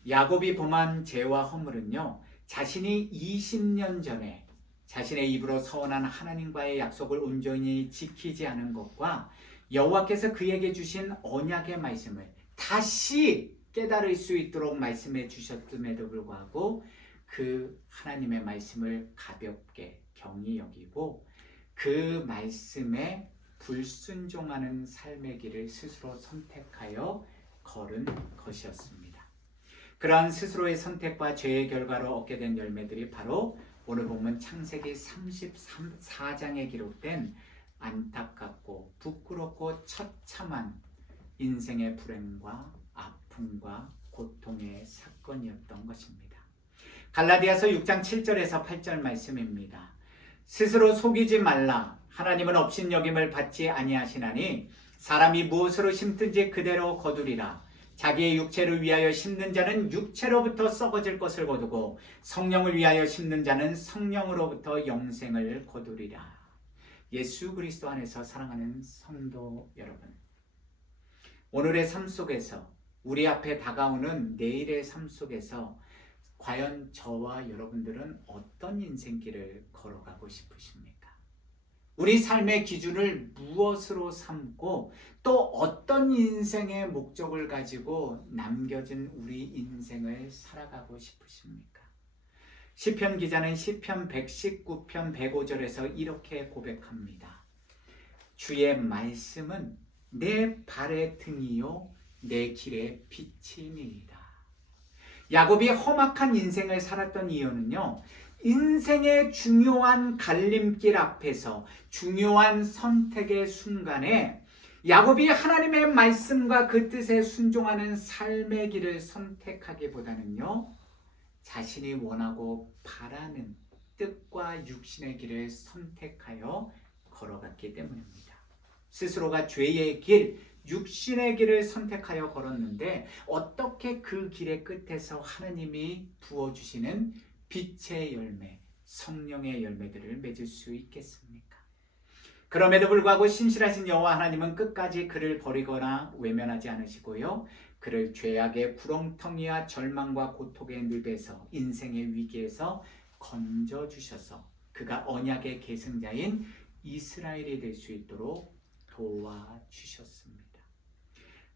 야곱이 범한 죄와 허물은요, 자신이 20년 전에 자신의 입으로 서원한 하나님과의 약속을 온전히 지키지 않은 것과 여호와께서 그에게 주신 언약의 말씀을 다시 깨달을 수 있도록 말씀해 주셨음에도 불구하고 그 하나님의 말씀을 가볍게 경히 여기고 그 말씀에 불순종하는 삶의 길을 스스로 선택하여 걸은 것이었습니다. 그러한 스스로의 선택과 죄의 결과로 얻게 된 열매들이 바로 오늘 본문 창세기 34장에 기록된 안타깝고 부끄럽고 처참한 인생의 불행과 아픔과 고통의 사건이었던 것입니다. 갈라디아서 6장 7절에서 8절 말씀입니다. 스스로 속이지 말라. 하나님은 업신여김을 받지 아니하시나니 사람이 무엇으로 심든지 그대로 거두리라. 자기의 육체를 위하여 심는 자는 육체로부터 썩어질 것을 거두고 성령을 위하여 심는 자는 성령으로부터 영생을 거두리라. 예수 그리스도 안에서 사랑하는 성도 여러분, 오늘의 삶 속에서 우리 앞에 다가오는 내일의 삶 속에서 과연 저와 여러분들은 어떤 인생길을 걸어가고 싶으십니까? 우리 삶의 기준을 무엇으로 삼고 또 어떤 인생의 목적을 가지고 남겨진 우리 인생을 살아가고 싶으십니까? 시편 기자는 시편 119편 105절에서 이렇게 고백합니다. 주의 말씀은 내 발의 등이요 내 길의 빛이니이다. 야곱이 험악한 인생을 살았던 이유는요, 인생의 중요한 갈림길 앞에서 중요한 선택의 순간에 야곱이 하나님의 말씀과 그 뜻에 순종하는 삶의 길을 선택하기보다는요, 자신이 원하고 바라는 뜻과 육신의 길을 선택하여 걸어갔기 때문입니다. 스스로가 죄의 길, 육신의 길을 선택하여 걸었는데 어떻게 그 길의 끝에서 하나님이 부어주시는 빛의 열매, 성령의 열매들을 맺을 수 있겠습니까? 그럼에도 불구하고 신실하신 여호와 하나님은 끝까지 그를 버리거나 외면하지 않으시고요, 그를 죄악의 구렁텅이와 절망과 고통의 늪에서 인생의 위기에서 건져주셔서 그가 언약의 계승자인 이스라엘이 될 수 있도록 도와주셨습니다.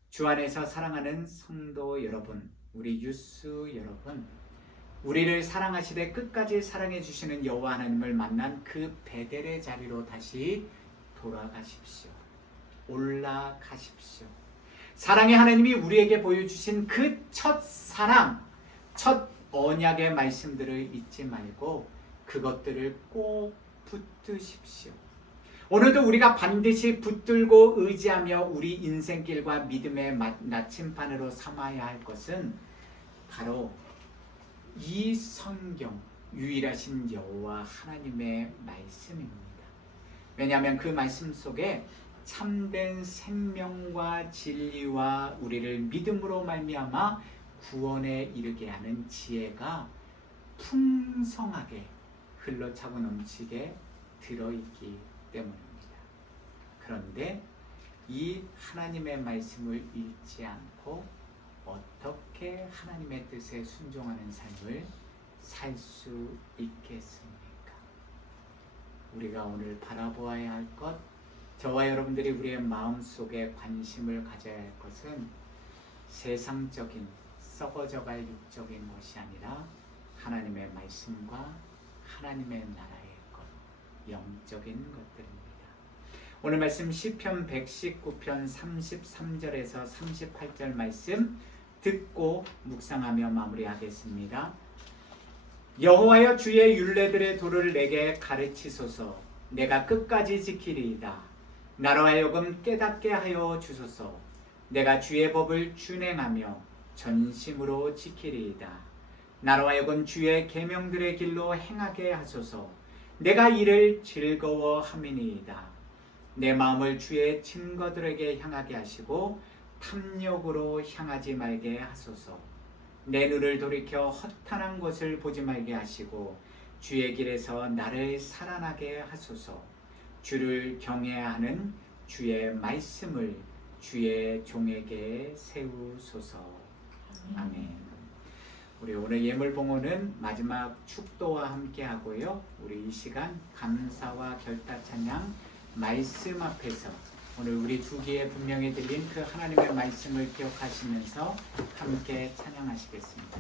주 안에서 사랑하는 성도 여러분, 우리 유스 여러분, 우리를 사랑하시되 끝까지 사랑해 주시는 여호와 하나님을 만난 그 베델의 자리로 다시 돌아가십시오. 올라가십시오. 사랑의 하나님이 우리에게 보여주신 그 첫 사랑, 첫 언약의 말씀들을 잊지 말고 그것들을 꼭 붙드십시오. 오늘도 우리가 반드시 붙들고 의지하며 우리 인생길과 믿음의 나침반으로 삼아야 할 것은 바로 이 성경, 유일하신 여호와 하나님의 말씀입니다. 왜냐하면 그 말씀 속에 참된 생명과 진리와 우리를 믿음으로 말미암아 구원에 이르게 하는 지혜가 풍성하게 흘러차고 넘치게 들어있기 때문입니다. 그런데 이 하나님의 말씀을 읽지 않고 어떻게 하나님의 뜻에 순종하는 삶을 살 수 있겠습니까? 우리가 오늘 바라보아야 할 것, 저와 여러분들이 우리의 마음속에 관심을 가져야 할 것은 세상적인 썩어져갈 육적인 것이 아니라 하나님의 말씀과 하나님의 나라의 것, 영적인 것들입니다. 오늘 말씀 시편 119편 33절에서 38절 말씀 듣고 묵상하며 마무리하겠습니다. 여호와여, 주의 율례들의 도를 내게 가르치소서. 내가 끝까지 지키리이다. 나로 하여금 깨닫게 하여 주소서. 내가 주의 법을 준행하며 전심으로 지키리이다. 나로 하여금 주의 계명들의 길로 행하게 하소서. 내가 이를 즐거워함이니이다. 내 마음을 주의 증거들에게 향하게 하시고 탐욕으로 향하지 말게 하소서. 내 눈을 돌이켜 허탄한 것을 보지 말게 하시고 주의 길에서 나를 살아나게 하소서. 주를 경외하는 주의 말씀을 주의 종에게 세우소서. 아멘. 우리 오늘 예물봉헌은 마지막 축도와 함께 하고요. 우리 이 시간 감사와 결타 찬양 말씀 앞에서 오늘 우리 두 귀에 분명히 들린 그 하나님의 말씀을 기억하시면서 함께 찬양하시겠습니다.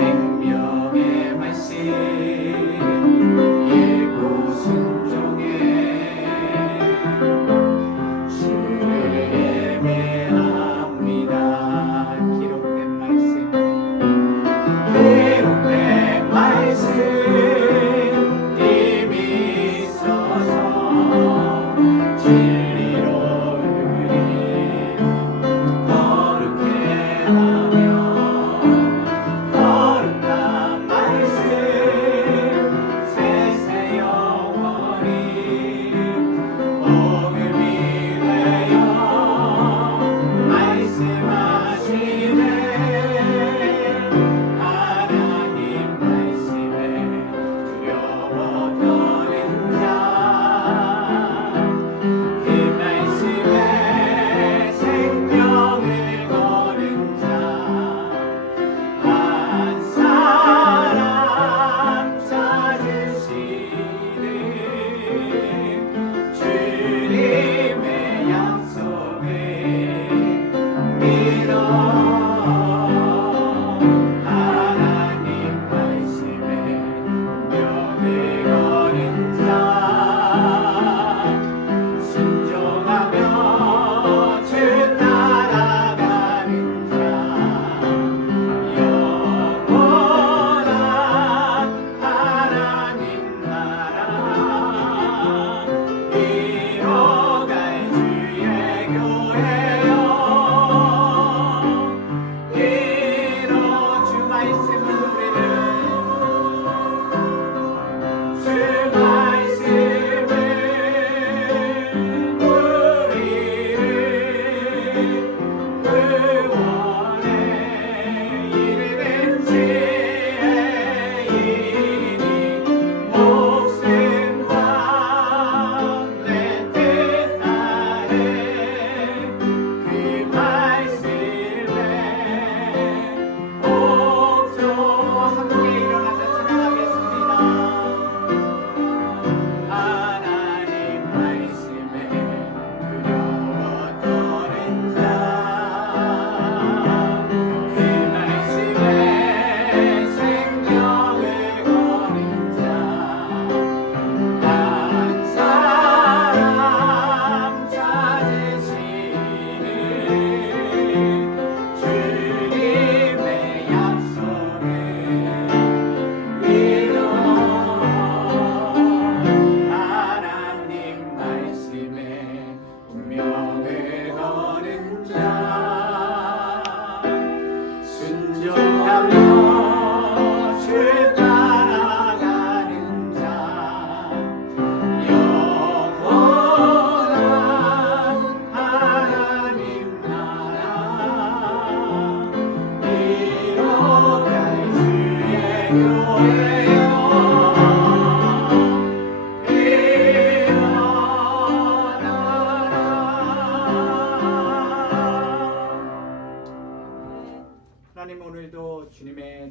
생명의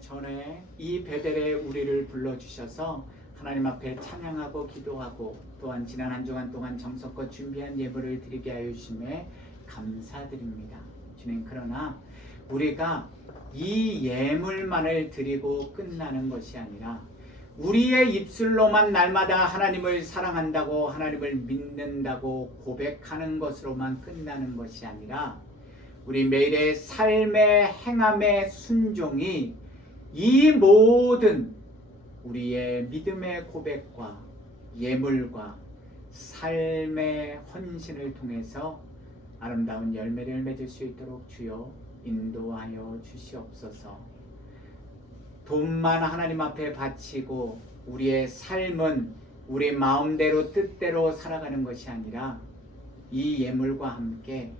전에 이 베델에 우리를 불러주셔서 하나님 앞에 찬양하고 기도하고 또한 지난 한 주간 동안 정성껏 준비한 예물을 드리게 하여 주심에 감사드립니다. 주님, 그러나 우리가 이 예물만을 드리고 끝나는 것이 아니라 우리의 입술로만 날마다 하나님을 사랑한다고 하나님을 믿는다고 고백하는 것으로만 끝나는 것이 아니라 우리 매일의 삶의 행함의 순종이 이 모든 우리의 믿음의 고백과 예물과 삶의 헌신을 통해서 아름다운 열매를 맺을 수 있도록 주여 인도하여 주시옵소서. 돈만 하나님 앞에 바치고 우리의 삶은 우리 마음대로 뜻대로 살아가는 것이 아니라 이 예물과 함께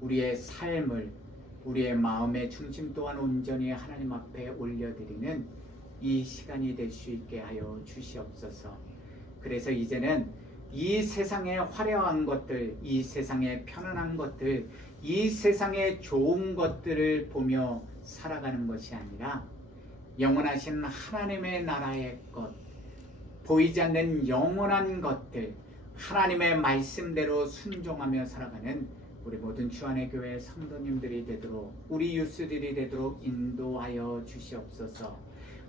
우리의 삶을 우리의 마음의 중심 또한 온전히 하나님 앞에 올려드리는 이 시간이 될 수 있게 하여 주시옵소서. 그래서 이제는 이 세상의 화려한 것들, 이 세상의 편안한 것들, 이 세상의 좋은 것들을 보며 살아가는 것이 아니라 영원하신 하나님의 나라의 것, 보이지 않는 영원한 것들, 하나님의 말씀대로 순종하며 살아가는 우리 모든 주안의 교회 성도님들이 되도록, 우리 유스들이 되도록 인도하여 주시옵소서.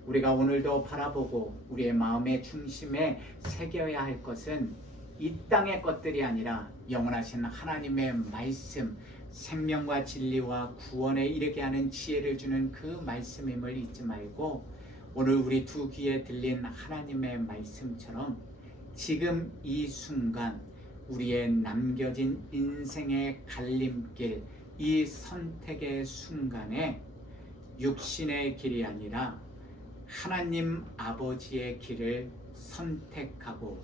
우리가 오늘도 바라보고 우리의 마음의 중심에 새겨야 할 것은 이 땅의 것들이 아니라 영원하신 하나님의 말씀, 생명과 진리와 구원에 이르게 하는 지혜를 주는 그 말씀임을 잊지 말고 오늘 우리 두 귀에 들린 하나님의 말씀처럼 지금 이 순간 우리의 남겨진 인생의 갈림길, 이 선택의 순간에 육신의 길이 아니라 하나님 아버지의 길을 선택하고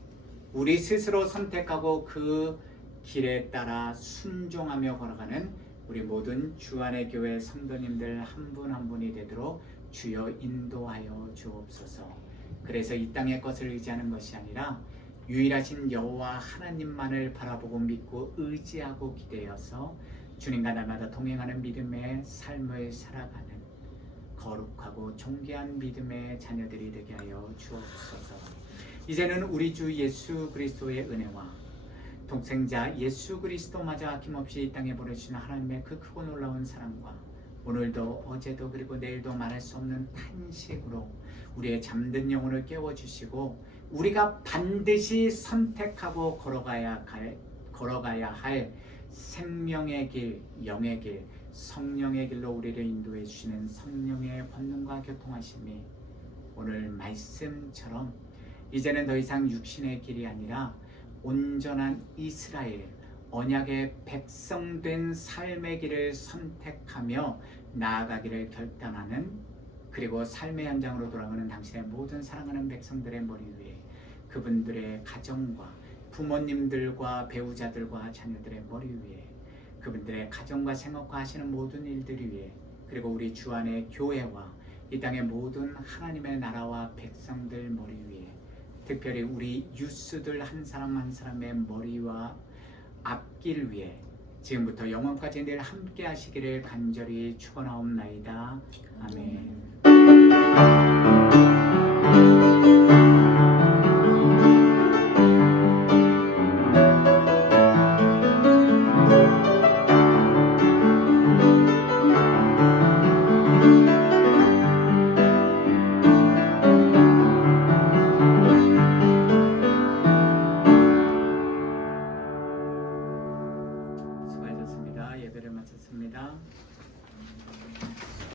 우리 스스로 선택하고 그 길에 따라 순종하며 걸어가는 우리 모든 주안의 교회 성도님들 한 분 한 분이 되도록 주여 인도하여 주옵소서. 그래서 이 땅의 것을 의지하는 것이 아니라 유일하신 여호와 하나님만을 바라보고 믿고 의지하고 기대어서 주님과 날마다 동행하는 믿음의 삶을 살아가는 거룩하고 존귀한 믿음의 자녀들이 되게 하여 주옵소서. 이제는 우리 주 예수 그리스도의 은혜와 독생자 예수 그리스도마저 아낌없이 이 땅에 보내주신 하나님의 그 크고 놀라운 사랑과 오늘도 어제도 그리고 내일도 말할 수 없는 탄식으로 우리의 잠든 영혼을 깨워주시고 우리가 반드시 선택하고 걸어가야 할 생명의 길, 영의 길, 성령의 길로 우리를 인도해 주시는 성령의 권능과 교통하심이 오늘 말씀처럼 이제는 더 이상 육신의 길이 아니라 온전한 이스라엘, 언약의 백성된 삶의 길을 선택하며 나아가기를 결단하는, 그리고 삶의 현장으로 돌아가는 당신의 모든 사랑하는 백성들의 머리 위에, 그분들의 가정과 부모님들과 배우자들과 자녀들의 머리 위에, 그분들의 가정과 생업과 하시는 모든 일들 위에, 그리고 우리 주 안의 교회와 이 땅의 모든 하나님의 나라와 백성들 머리 위에, 특별히 우리 유스들 한 사람 한 사람의 머리와 앞길 위에 지금부터 영원까지 늘 함께 하시기를 간절히 축원하옵나이다. 아멘. 수고하셨습니다. 예배를 마쳤습니다.